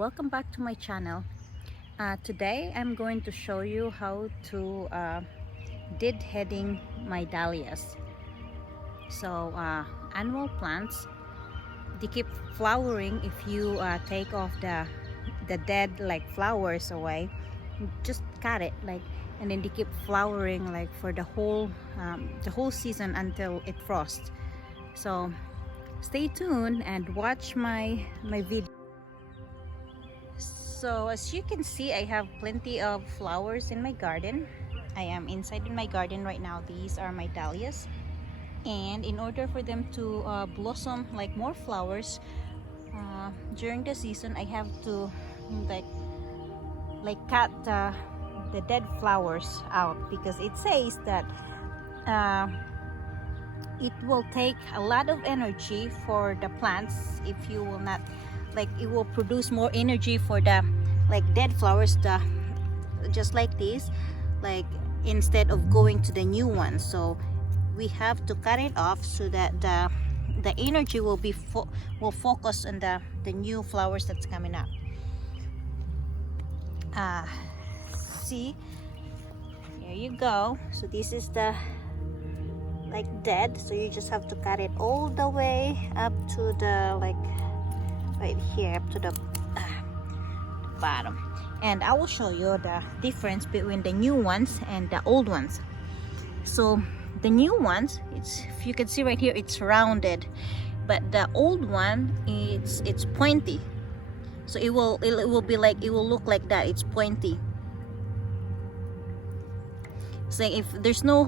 welcome back to my channel. Today I'm going to show you how to deadheading my dahlias. So annual plants, they keep flowering if you take off the dead like flowers away. Just cut it and then they keep flowering like for the whole season until it frosts. So stay tuned and watch my video. So as you can see, I have plenty of flowers in my garden. I am inside in my garden right now. These are my dahlias, and in order for them to blossom like more flowers during the season, I have to like cut the dead flowers out, because it says that it will take a lot of energy for the plants if you will not, like, it will produce more energy for the dead flowers, just like this, like instead of going to the new ones. So we have to cut it off so that the energy will be will focus on the new flowers that's coming up. See, here you go. So this is the dead, so you just have to cut it all the way up to the right here, up to the bottom, and I will show you the difference between the new ones and the old ones. So the new ones, if you can see right here, it's rounded, but the old one, it's pointy. So it will be like, it will look like that. It's pointy. So if there's no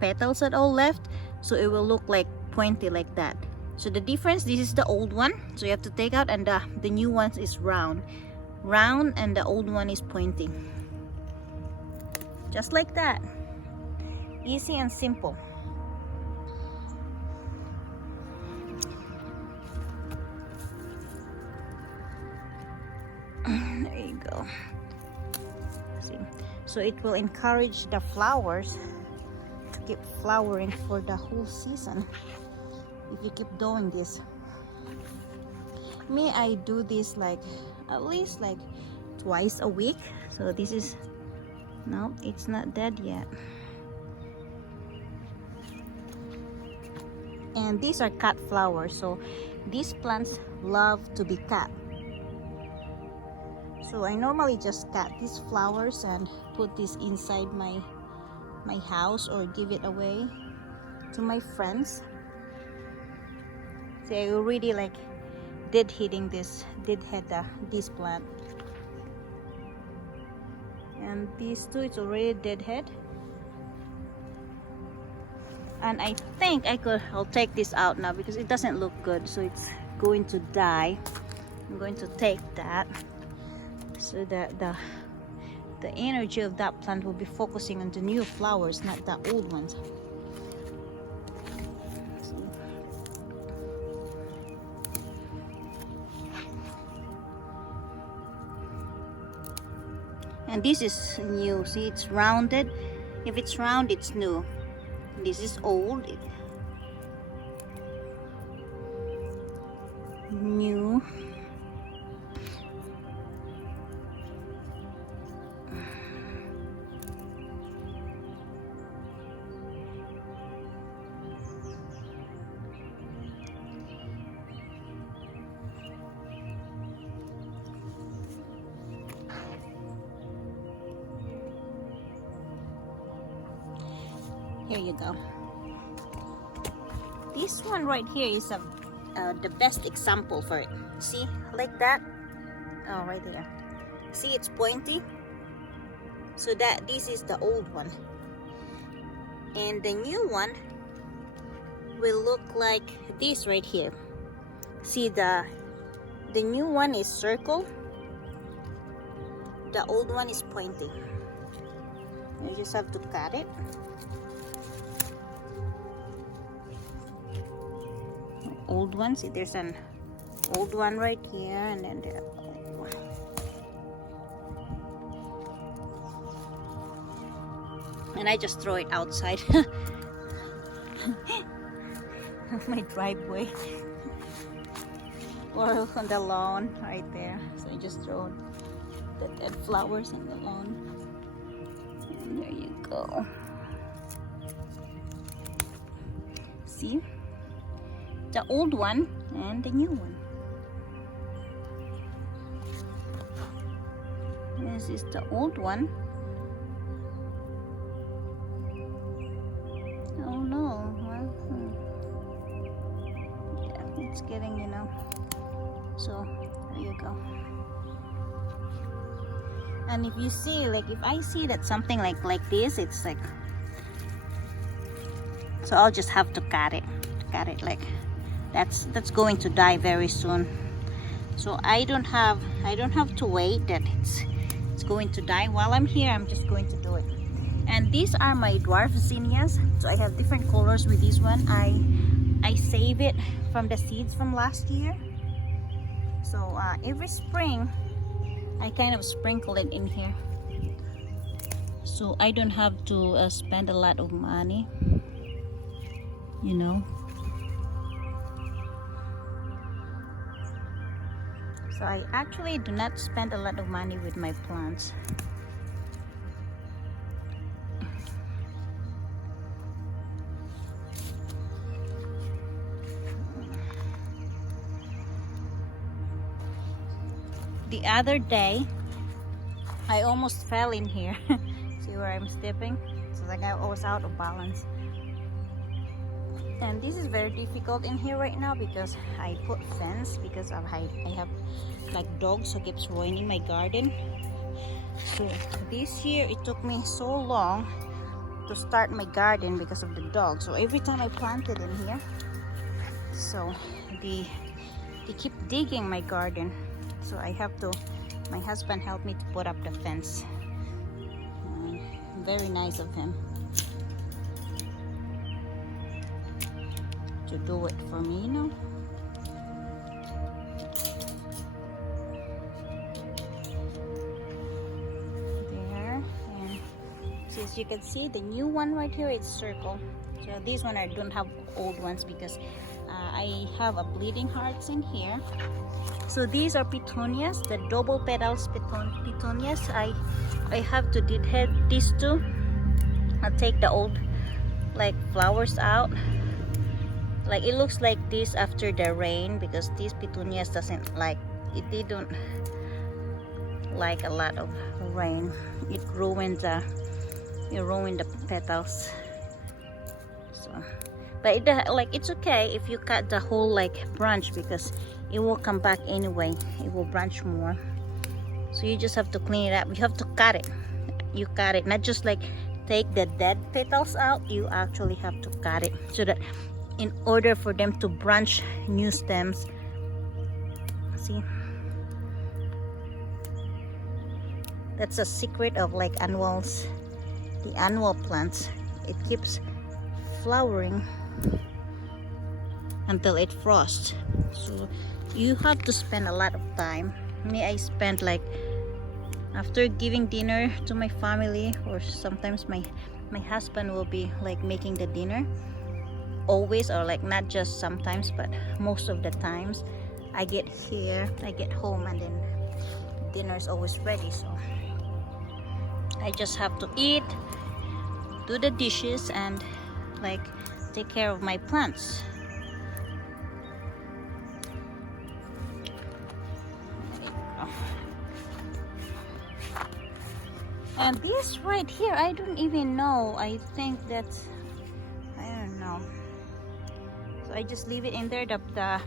petals at all left, so it will look like pointy like that. So the difference, this is the old one, so you have to take out, and the new one is round, and the old one is pointy. Just like that. Easy and simple. There you go. See, so it will encourage the flowers to keep flowering for the whole season if you keep doing this. Me, I do this at least twice a week. So this is, no, it's not dead yet. And these are cut flowers, so these plants love to be cut. So I normally just cut these flowers and put this inside my house, or give it away to my friends. So I already deadhead this plant, and these two, it's already deadhead. And I think I'll take this out now because it doesn't look good, so it's going to die. I'm going to take that so that the energy of that plant will be focusing on the new flowers, not the old ones. And this is new. See, it's rounded. If it's round, it's new. This is old. New. Here you go. This one right here is the best example for it. See, like that. Oh, right there. See, it's pointy. So this is the old one, and the new one will look like this right here. See, the new one is circle. The old one is pointy. You just have to cut it. Old one, see, there's an old one right here, and then the old one. And I just throw it outside of my driveway. or on the lawn right there. So I just throw the dead flowers in the lawn. And there you go. See? The old one and the new one. This is the old one. Oh no. Well, yeah, it's getting, you know. So there you go. And if you see, like, if I see that something like this, it's like, so I'll just have to cut it. Cut it like that's going to die very soon. So I don't have to wait that it's going to die. While I'm here, I'm just going to do it. And these are my dwarf zinnias. So I have different colors with this one. I save it from the seeds from last year. So every spring I kind of sprinkle it in here, so I don't have to spend a lot of money, you know. So I actually do not spend a lot of money with my plants. The other day, I almost fell in here. See where I'm stepping? So like I was out of balance. And this is very difficult in here right now because I put fence because I have like dogs who keeps ruining my garden. So this year it took me so long to start my garden because of the dogs. So every time I planted in here, so they keep digging my garden. So I have to, my husband helped me to put up the fence. Very nice of him to do it for me, you know. There, and so as you can see, the new one right here, it's circle. So this one I don't have old ones because I have a bleeding hearts in here. So these are petunias, the double petals petunias. I have to deadhead these two. I'll take the old like flowers out. Like it looks like this after the rain because these petunias doesn't like it. They don't like a lot of rain. It ruins the petals. So, but like it's okay if you cut the whole like branch because it will come back anyway. It will branch more. So you just have to clean it up. You have to cut it. You cut it, not just like take the dead petals out. You actually have to cut it so that in order for them to branch new stems. See? That's a secret of like annuals. The annual plants. It keeps flowering until it frosts. So you have to spend a lot of time. Me, I spent like after giving dinner to my family, or sometimes my husband will be like making the dinner. Always, or like not just sometimes, but most of the times I get here, I get home, and then dinner is always ready. So I just have to eat, do the dishes, and like take care of my plants. And this right here, I don't even know. I think that's, I don't know. So I just leave it in there. The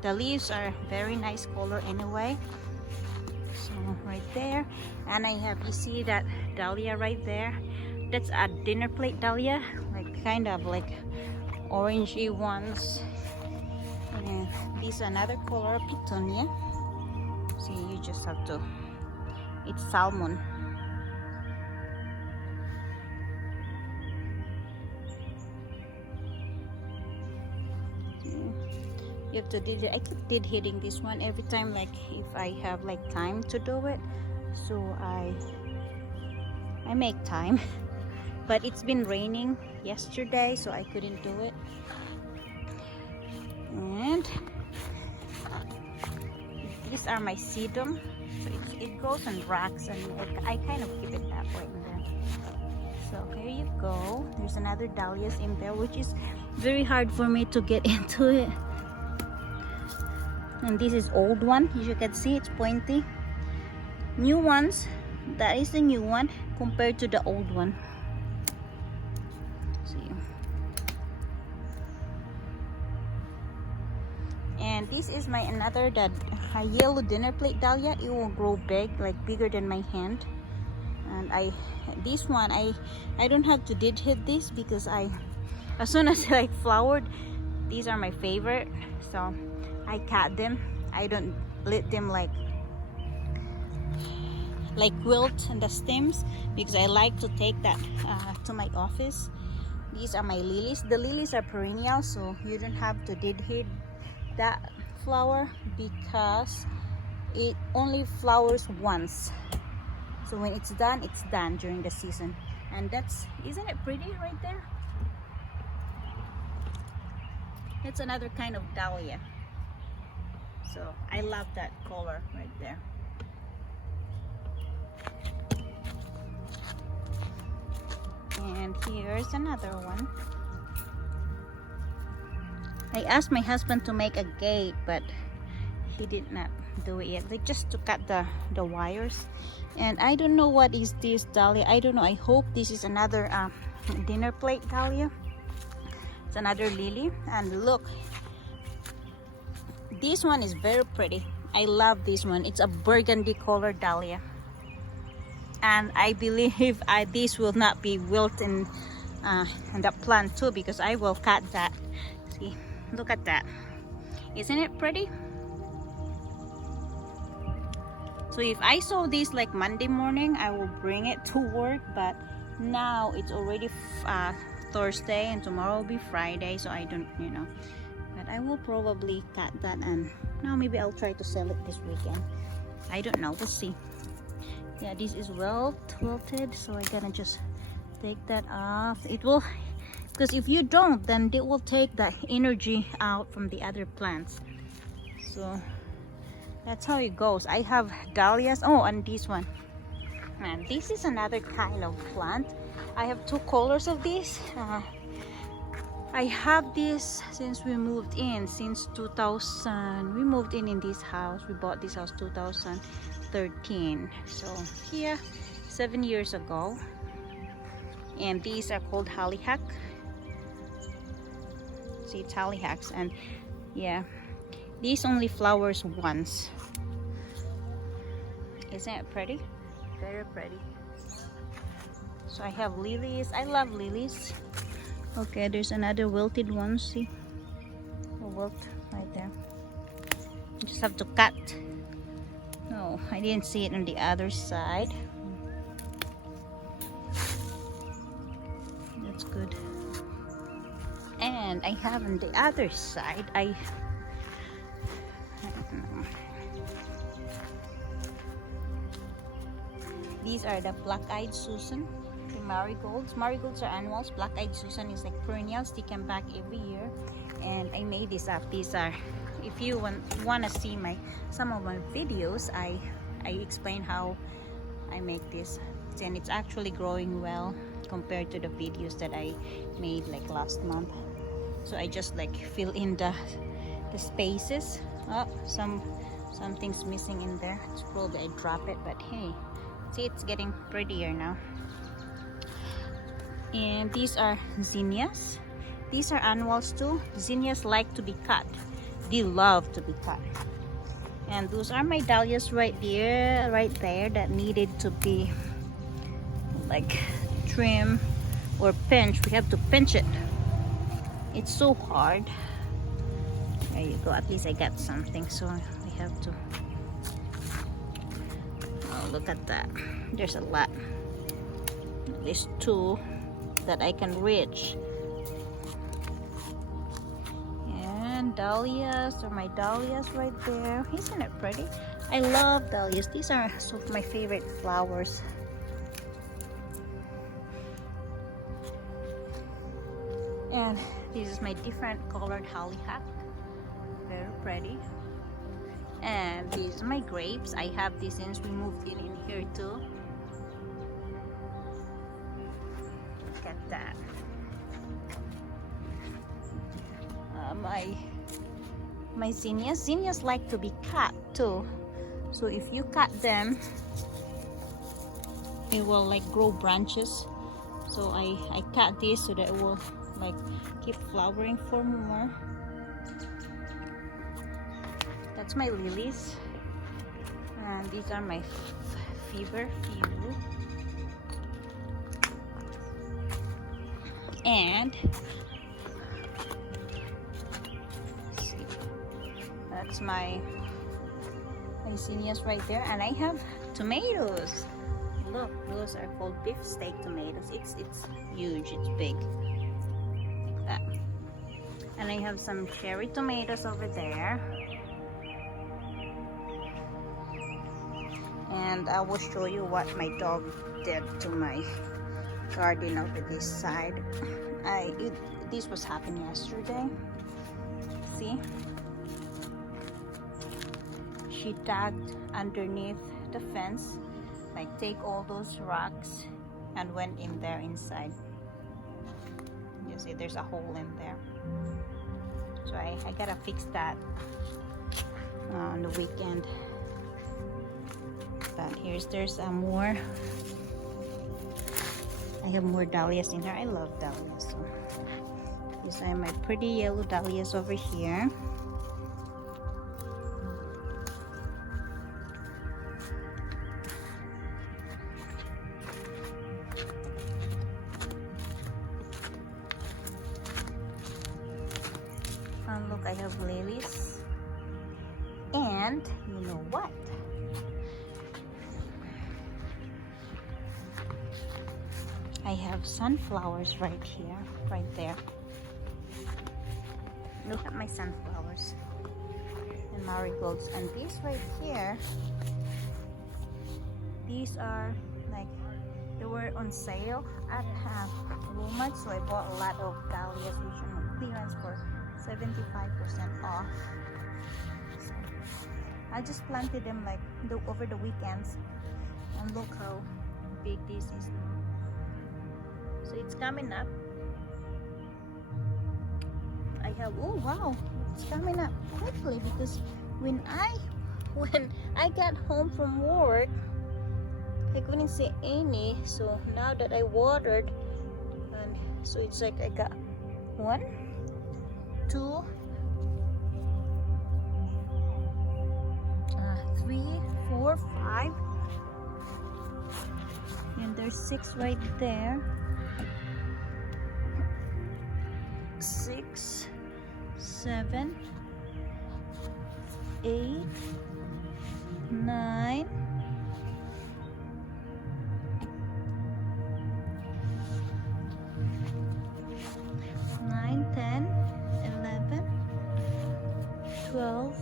the leaves are very nice color anyway. So right there, and I have, you see that dahlia right there? That's a dinner plate dahlia, like kind of like orangey ones. And this is another color petunia. See, you just have to. It's salmon. You have to I keep hitting this one every time, like if I have like time to do it. So I make time. But it's been raining yesterday, so I couldn't do it. And these are my sedum. So it grows in racks, and I kind of keep it that way in there. So here you go. There's another dahlias in there, which is very hard for me to get into it. And this is old one. As you can see, it's pointy. New ones, that is the new one compared to the old one. See. And this is my another yellow dinner plate dahlia. It will grow big, like bigger than my hand. And this one I don't have to dead hit this because as soon as I flowered, these are my favorite, so I cut them. I don't let them like wilt in the stems because I like to take that to my office. These are my lilies. The lilies are perennial, so you don't have to dead hit that flower because it only flowers once. So when it's done during the season. And isn't it pretty right there? It's another kind of dahlia. So I love that color right there. And here's another one. I asked my husband to make a gate, but he did not do it yet. Like just to cut the wires. And I don't know what is this dahlia. I don't know. I hope this is another dinner plate dahlia. It's another lily. And look, this one is very pretty. I love this one. It's a burgundy color dahlia. And I believe this will not be wilt in the plant too, because I will cut that. See, look at that. Isn't it pretty? So if I saw this like Monday morning, I will bring it to work, but now it's already Thursday and tomorrow will be Friday, so I don't, but I will probably cut that, and now maybe I'll try to sell it this weekend. I don't know, we'll see. Yeah, this is wilted, so I gotta just take that off. It will, because if you don't, then it will take the energy out from the other plants. So that's how it goes. I have dahlias. Oh, and this one. And this is another kind of plant. I have two colors of this. I have this since we moved in, since 2000. We moved in this house. We bought this house 2013. So here, 7 years ago. And these are called Hollyhock. See, it's Hollyhocks. And yeah, these only flowers once. Isn't it pretty? Very pretty. So I have lilies. I love lilies. Okay, there's another wilted one. See? A wilt right there. You just have to cut. No, I didn't see it on the other side. That's good. And I have on the other side, I don't know. These are the black-eyed Susan, the marigolds. Marigolds are annuals. Black-eyed Susan is like perennials. They come back every year. And I made this up. These are, if you want to see some of my videos, I explain how I make this. And it's actually growing well compared to the videos that I made like last month. So I just like fill in the spaces. Oh, something's missing in there. It's probably I drop it, but hey, see, it's getting prettier now. And these are zinnias. These are annuals too. Zinnias like to be cut. They love to be cut. And those are my dahlias right there that needed to be like trim or pinch. We have to pinch it. It's so hard. There you go. At least I got something. So we have to. Oh, look at that. There's a lot. At least two that I can reach. And dahlias, or my dahlias right there. Isn't it pretty? I love dahlias. These are some of my favorite flowers. And this is my different colored hollyhock. Very pretty. And these are my grapes. I have these since we moved in here too. Look at that. My zinnias like to be cut too. So if you cut them, it will like grow branches. So I cut this so that it will like keep flowering for more. That's my lilies, and these are my fever. And see, that's my zinnias right there. And I have tomatoes. Look, those are called beefsteak tomatoes. It's huge, it's big like that. And I have some cherry tomatoes over there. And I will show you what my dog did to my garden over this side. This was happening yesterday. See? She dug underneath the fence, like take all those rocks and went in there inside. You see there's a hole in there. So I gotta fix that on the weekend. But there's more. I have more dahlias in here. I love dahlias. So these are my pretty yellow dahlias over here. And look, I have lilies. And you know what? I have sunflowers right here, right there. Look at my sunflowers and marigolds. And these right here, these are like, they were on sale at Walmart, so I bought a lot of dahlias which are on clearance for 75% off. So I just planted them like over the weekends, and look how big this is. So it's coming up. I have, oh wow, it's coming up quickly because when I got home from work, I couldn't see any. So now that I watered, and so it's like I got 1, 2, 3, 4, 5, and there's 6 right there. 6, 7, 8, 9, 10, 11, 12,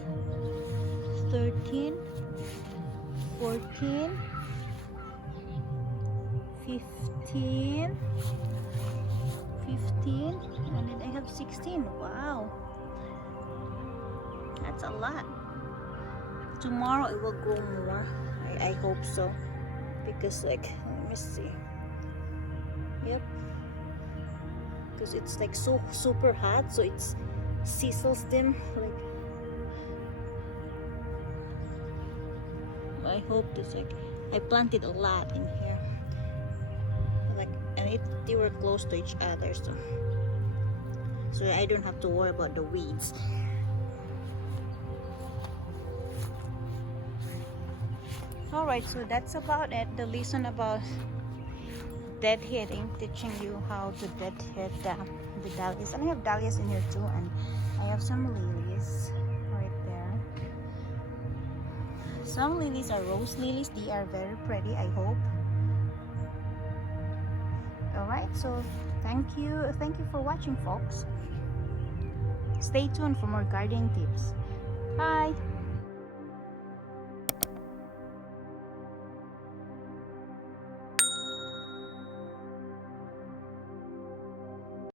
13, 14, 15, and then I have 16. Wow, that's a lot. Tomorrow it will grow more. I hope so, because like, let me see. Yep, because it's like so super hot, so it sizzles them. Like, I hope this, like, I planted a lot in here, like, and they were close to each other, so I don't have to worry about the weeds. Alright, so that's about it. The lesson about deadheading, teaching you how to deadhead the dahlias. And I have dahlias in here too, and I have some lilies right there. Some lilies are rose lilies. They are very pretty, I hope. Alright, so thank you for watching, folks. Stay tuned for more gardening tips. Bye.